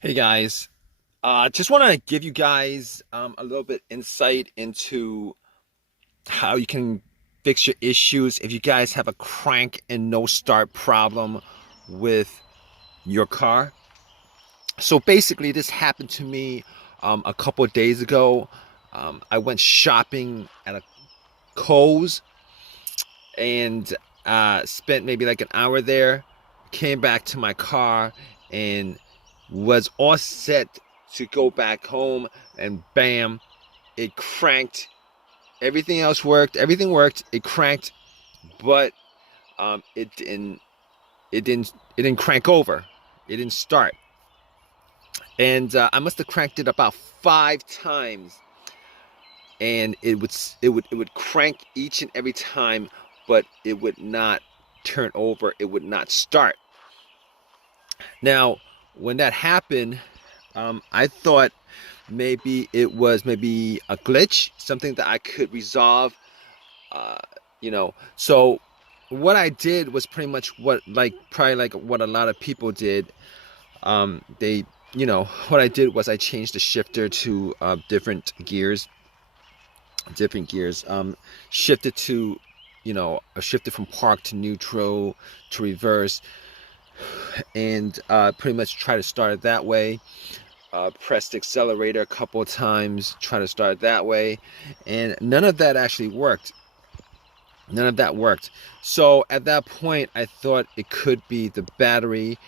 Hey guys, just want to give you guys a little bit insight into how you can fix your issues if you guys have a crank and no start problem with your car. So basically, this happened to me a couple of days ago. I went shopping at a Kohl's and spent maybe like an hour there. Came back to my car and was all set to go back home, and bam, it cranked. Everything else worked. Everything worked. It cranked, but it didn't. It didn't. It didn't crank over. It didn't start, and I must have cranked it about 5 times, and it would crank each and every time, but it would not turn over. It would not start. Now, when that happened, I thought maybe it was maybe a glitch, something that I could resolve. Uh, so what I did was pretty much what like probably like what a lot of people did. They, what I did was I changed the shifter to different gears. Shifted to, shifted from park to neutral to reverse, and pretty much try to start it that way. Pressed the accelerator a couple of times, try to start that way, and none of that actually worked. None of that worked. So at that point, I thought it could be the battery,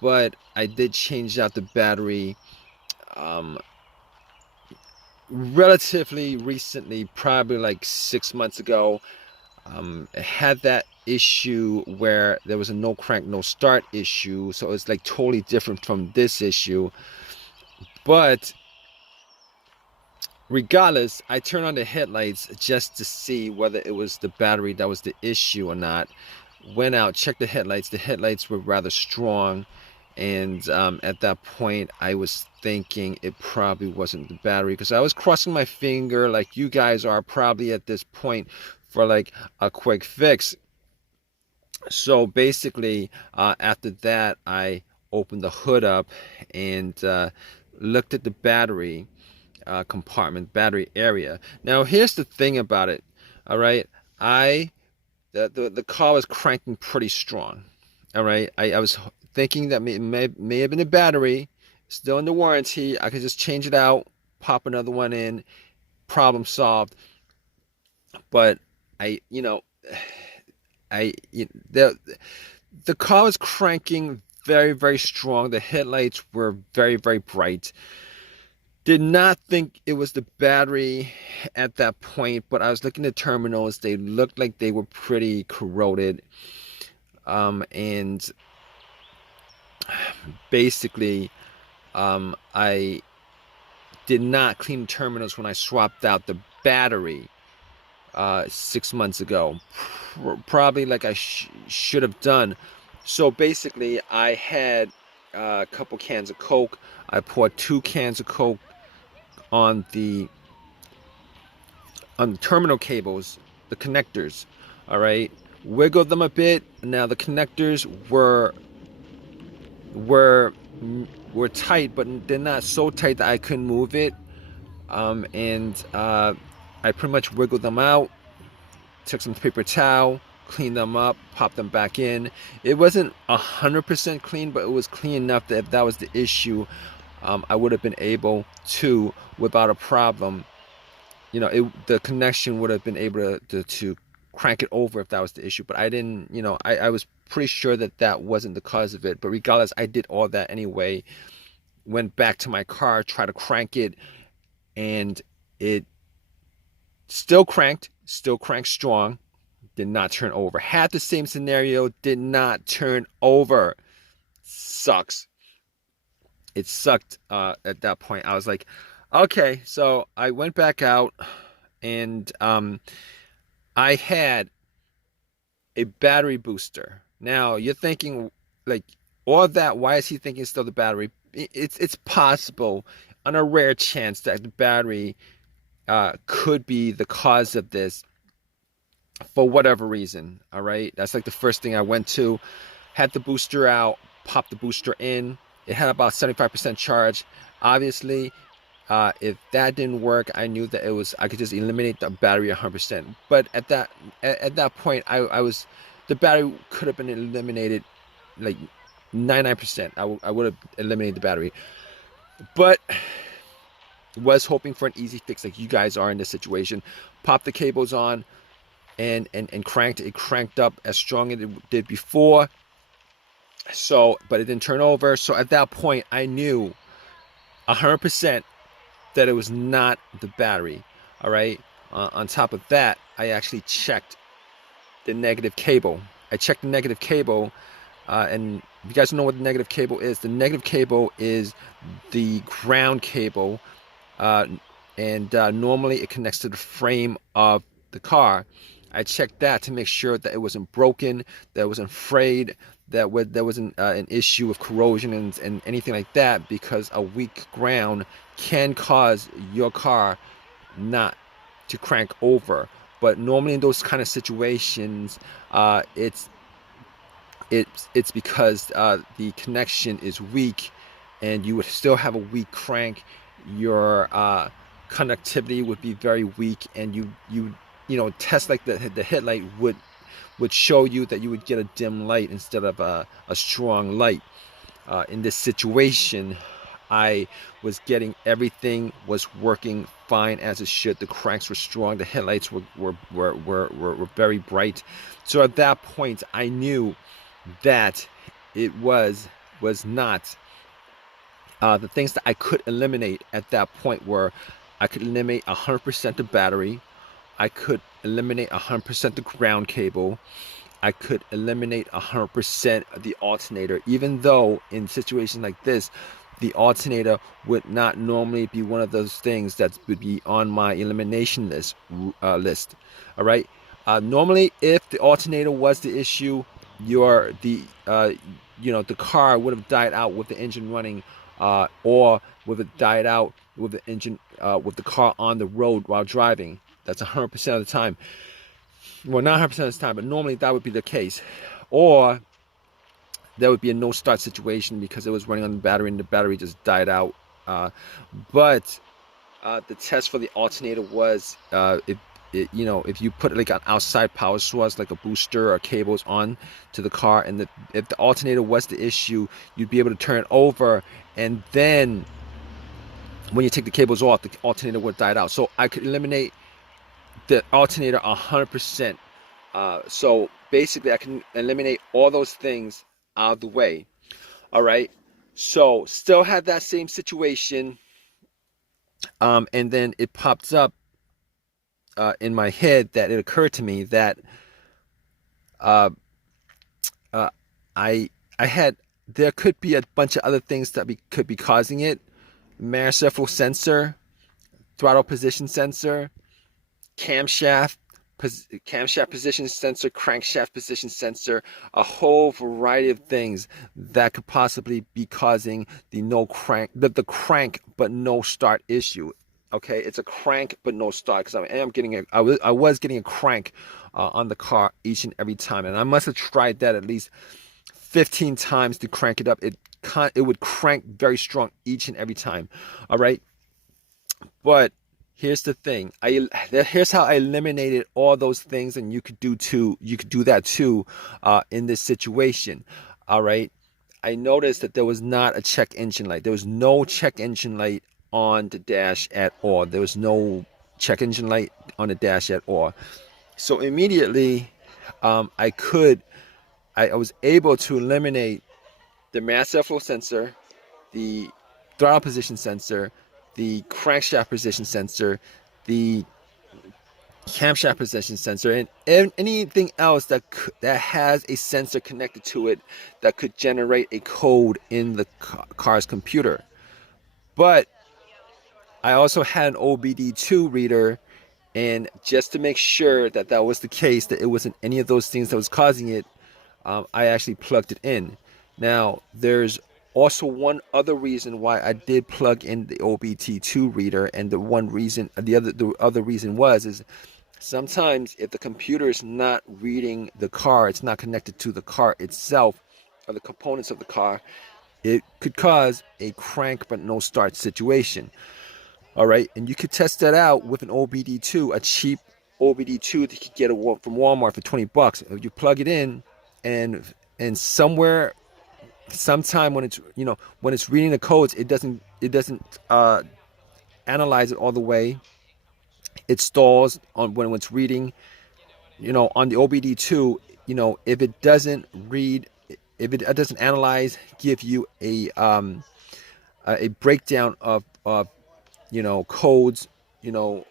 but I did change out the battery um, relatively recently, probably like 6 months ago. It had that issue where there was a no crank, no start issue, so it's like totally different from this issue. But regardless, I turned on the headlights just to see whether it was the battery that was the issue or not. Went out, checked the headlights. The headlights were rather strong. And at that point, I was thinking it probably wasn't the battery, because I was crossing my finger like you guys are probably at this point for like a quick fix. So basically, after that, I opened the hood up and looked at the battery compartment, battery area. Now, here's the thing about it. All right, the car was cranking pretty strong. All right, I was thinking that may have been a battery, still under warranty. I could just change it out, pop another one in, problem solved. But I, you know, I the car was cranking very, very strong. The headlights were very, very bright. Did not think it was the battery at that point, but I was looking at terminals. They looked like they were pretty corroded. And basically, I did not clean the terminals when I swapped out the battery 6 months ago. Probably like I should have done. So basically, I had a couple cans of Coke. I poured 2 cans of Coke on the terminal cables, the connectors. All right, wiggled them a bit. Now the connectors were were tight, but they're not so tight that I couldn't move it. And I pretty much wiggled them out. Took some paper towel, cleaned them up, popped them back in. It wasn't 100% clean, but it was clean enough that if that was the issue, I would have been able to, without a problem, the connection would have been able to crank it over if that was the issue. But I didn't, I was pretty sure that that wasn't the cause of it. But regardless, I did all that anyway. Went back to my car, tried to crank it, and it still cranked strong, did not turn over. Had the same scenario, did not turn over. Sucks. It sucked at that point. I was like, okay, so I went back out, and I had a battery booster. Now you're thinking, like, all that, why is he thinking it's still the battery? It's possible, on a rare chance, that the battery could be the cause of this for whatever reason. All right, that's like the first thing I went to. Had the booster out, popped the booster in. It had about 75% charge. Obviously, if that didn't work, I knew that I could just eliminate the battery 100%. But at that point, I was the battery could have been eliminated like 99%. I would have eliminated the battery, but was hoping for an easy fix like you guys are in this situation. Popped the cables on and cranked it. Cranked up as strong as it did before. So, but it didn't turn over. So at that point, I knew 100% that it was not the battery. All right. On top of that, I actually checked the negative cable. I checked the negative cable, and if you guys know what the negative cable is, the negative cable is the ground cable, uh, and normally it connects to the frame of the car. I checked that to make sure that it wasn't broken, that it wasn't frayed, that there wasn't an issue of corrosion and anything like that, because a weak ground can cause your car not to crank over. But normally in those kind of situations, it's because the connection is weak, and you would still have a weak crank. Your conductivity would be very weak, and you know, test like the headlight would show you that you would get a dim light instead of a strong light. In this situation, I was getting everything was working fine as it should. The cranks were strong. The headlights were very bright. So at that point, I knew that it was not the things that I could eliminate at that point were I could eliminate 100% the battery. I could eliminate 100% the ground cable. I could eliminate 100% the alternator, even though in situations like this, the alternator would not normally be one of those things that would be on my elimination list. All right. Normally, if the alternator was the issue, the car would have died out with the engine running, or would have died out with the engine with the car on the road while driving. That's 100% of the time. Well, not 100% of the time, but normally that would be the case. Or there would be a no start situation because it was running on the battery and the battery just died out. But the test for the alternator was if you put like an outside power source like a booster or cables on to the car, and if the alternator was the issue, you'd be able to turn it over, and then when you take the cables off, the alternator would die out. So I could eliminate the alternator 100%. So basically, I can eliminate all those things out of the way. All right. So still had that same situation, and then it pops up in my head that it occurred to me that uh, uh, I had there could be a bunch of other things that could be causing it. Manifold sensor, throttle position sensor, camshaft position sensor, crankshaft position sensor, a whole variety of things that could possibly be causing the crank but no start issue. Okay, it's a crank but no start, because I was getting a crank on the car each and every time, and I must have tried that at least 15 times to crank it up. It would crank very strong each and every time. All right, but here's the thing. Here's how I eliminated all those things, and you could do that too in this situation. All right, I noticed that there was not a check engine light. There was no check engine light on the dash at all. There was no check engine light on the dash at all. So immediately, I was able to eliminate the mass airflow sensor, the throttle position sensor, the crankshaft position sensor, the camshaft position sensor, and anything else that has a sensor connected to it that could generate a code in the car's computer. But I also had an OBD2 reader, and just to make sure that that was the case, that it wasn't any of those things that was causing it, I actually plugged it in. Now, there's also one other reason why I did plug in the OBD2 reader, and the other reason is sometimes if the computer is not reading the car, it's not connected to the car itself or the components of the car, it could cause a crank but no start situation. All right, and you could test that out with an OBD2, a cheap OBD2 that you could get from Walmart for 20 bucks. If you plug it in, and somewhere, sometime when it's when it's reading the codes, it doesn't analyze it all the way. It stalls on when it's reading. On the OBD2, if it doesn't read, if it doesn't analyze, give you a breakdown of codes,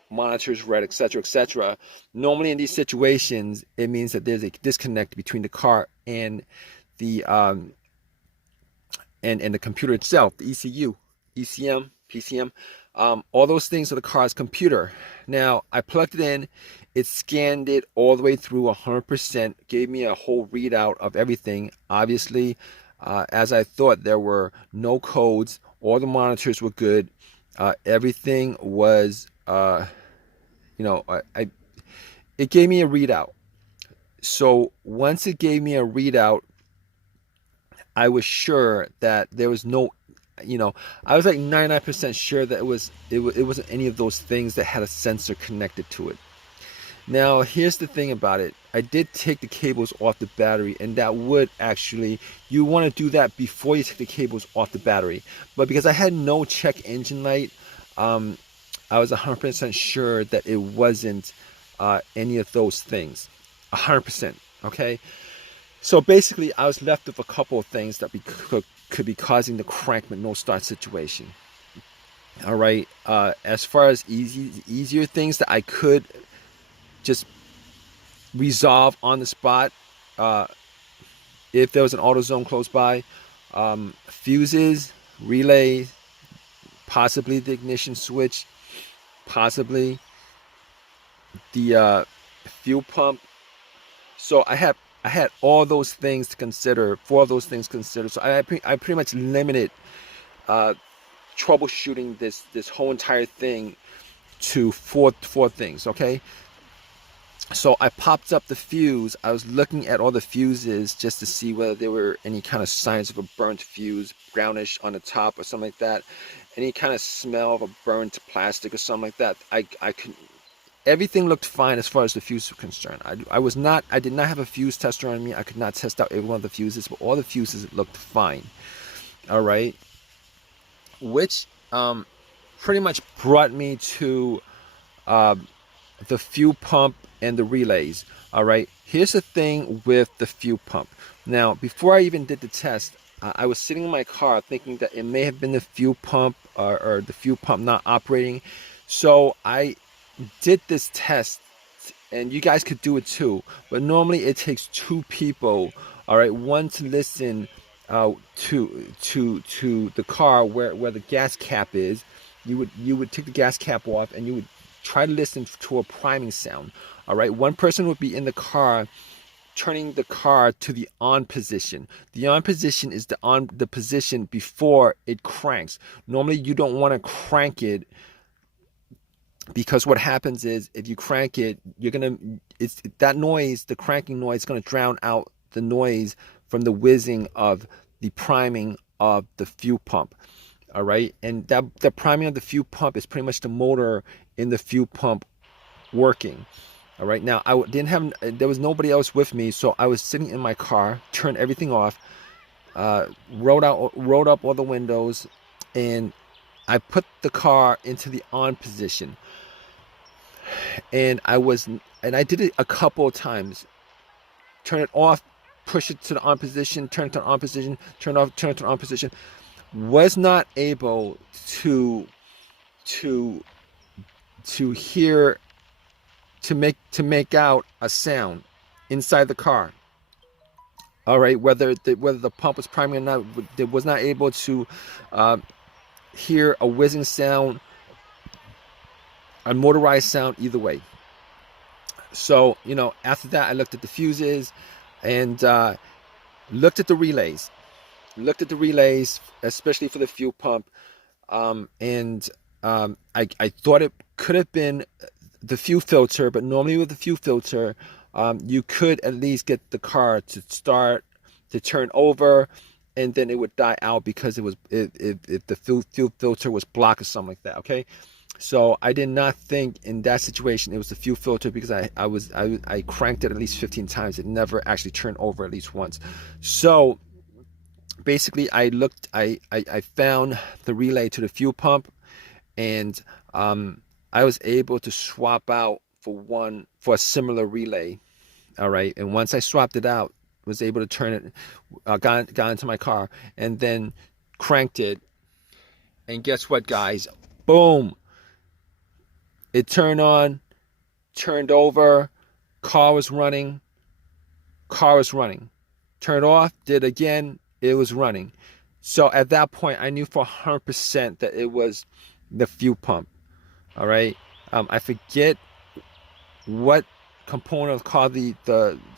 monitors read, etc., etc. Normally in these situations, it means that there's a disconnect between the car and the and the computer itself, the ECU, ECM, PCM, all those things are the car's computer. Now, I plugged it in, it scanned it all the way through 100%, gave me a whole readout of everything. Obviously, as I thought, there were no codes, all the monitors were good, everything was, it gave me a readout. So once it gave me a readout, I was sure that there was no, I was like 99% sure that it wasn't any of those things that had a sensor connected to it. Now, here's the thing about it. I did take the cables off the battery, and that would actually, you want to do that before you take the cables off the battery. But because I had no check engine light, I was 100% sure that it wasn't any of those things. 100%, okay? So basically, I was left with a couple of things that could be causing the crank but no start situation. All right. As far as easier things that I could just resolve on the spot, if there was an AutoZone close by, fuses, relays, possibly the ignition switch, possibly the fuel pump. So I had all those things to consider, 4 of those things considered. So I pretty much limited troubleshooting this whole entire thing to four things. Okay. So I popped up the fuse. I was looking at all the fuses just to see whether there were any kind of signs of a burnt fuse, brownish on the top or something like that. Any kind of smell of a burnt plastic or something like that. I could. Everything looked fine as far as the fuse was concerned. I did not have a fuse tester on me. I could not test out every one of the fuses, but all the fuses looked fine. All right, which pretty much brought me to the fuel pump and the relays. All right, here's the thing with the fuel pump. Now, before I even did the test, I was sitting in my car thinking that it may have been the fuel pump or the fuel pump not operating. So I did this test, and you guys could do it too, but normally it takes 2 people, all right, one to listen to the car where the gas cap is. You would take the gas cap off, and you would try to listen to a priming sound. All right, one person would be in the car turning the car to the on position. The on position is the position before it cranks. Normally you don't want to crank it, because what happens is if you crank it, that noise, the cranking noise, is going to drown out the noise from the whizzing of the priming of the fuel pump. All right, and the priming of the fuel pump is pretty much the motor in the fuel pump working. All right, now there was nobody else with me, so I was sitting in my car, turned everything off, rolled up all the windows, and I put the car into the on position. And I did it a couple of times. Turn it off, push it to the on position, turn it to the on position, turn it off, turn it to the on position. Was not able to hear, to make out a sound inside the car. All right, whether the pump was priming or not, it was not able to hear a whizzing sound, a motorized sound, either way. So, after that, I looked at the fuses and looked at the relays. Especially for the fuel pump. I thought it could have been the fuel filter, but normally with the fuel filter, you could at least get the car to start, to turn over, and then it would die out because if the fuel filter was blocked or something like that. Okay, so I did not think in that situation it was the fuel filter, because I cranked it at least 15 times. It never actually turned over at least once. So basically, I found the relay to the fuel pump, and I was able to swap out for a similar relay. All right, and once I swapped it out, was able to turn it, got into my car, and then cranked it. And guess what, guys? Boom! It turned on, turned over, car was running, turned off, did again, it was running. So at that point, I knew for 100% that it was the fuel pump. All right, I forget what component of the car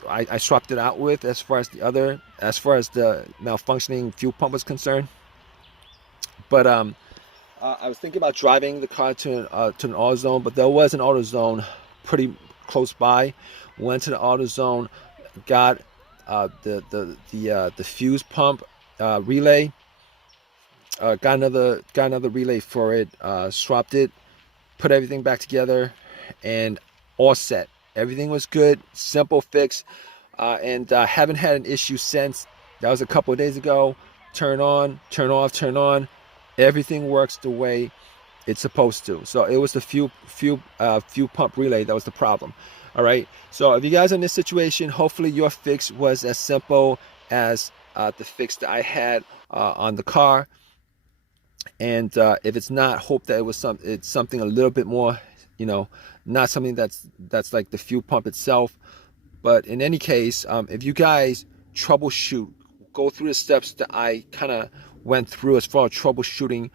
I swapped it out with, as far as the malfunctioning fuel pump was concerned. But I was thinking about driving the car to an AutoZone, but there was an AutoZone pretty close by. Went to the AutoZone, got the fuse pump relay. Got another relay for it. Swapped it, put everything back together, and all set. Everything was good, simple fix, and haven't had an issue since. That was a couple of days ago. Turn on, turn off, turn on. Everything works the way it's supposed to. So it was the fuel pump relay that was the problem. All right. So if you guys are in this situation, hopefully your fix was as simple as the fix that I had on the car. And if it's not, hope that it's something a little bit more, not something that's like the fuel pump itself. But in any case, if you guys troubleshoot, go through the steps that I kind of went through as far as troubleshooting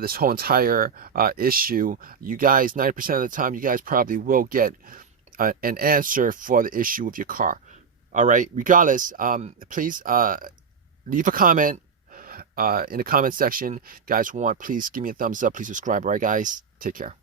this whole entire issue, you guys, 90% of the time, you guys probably will get an answer for the issue with your car. All right. Regardless, please leave a comment in the comment section. If you guys want, please give me a thumbs up. Please subscribe. All right, guys. Take care.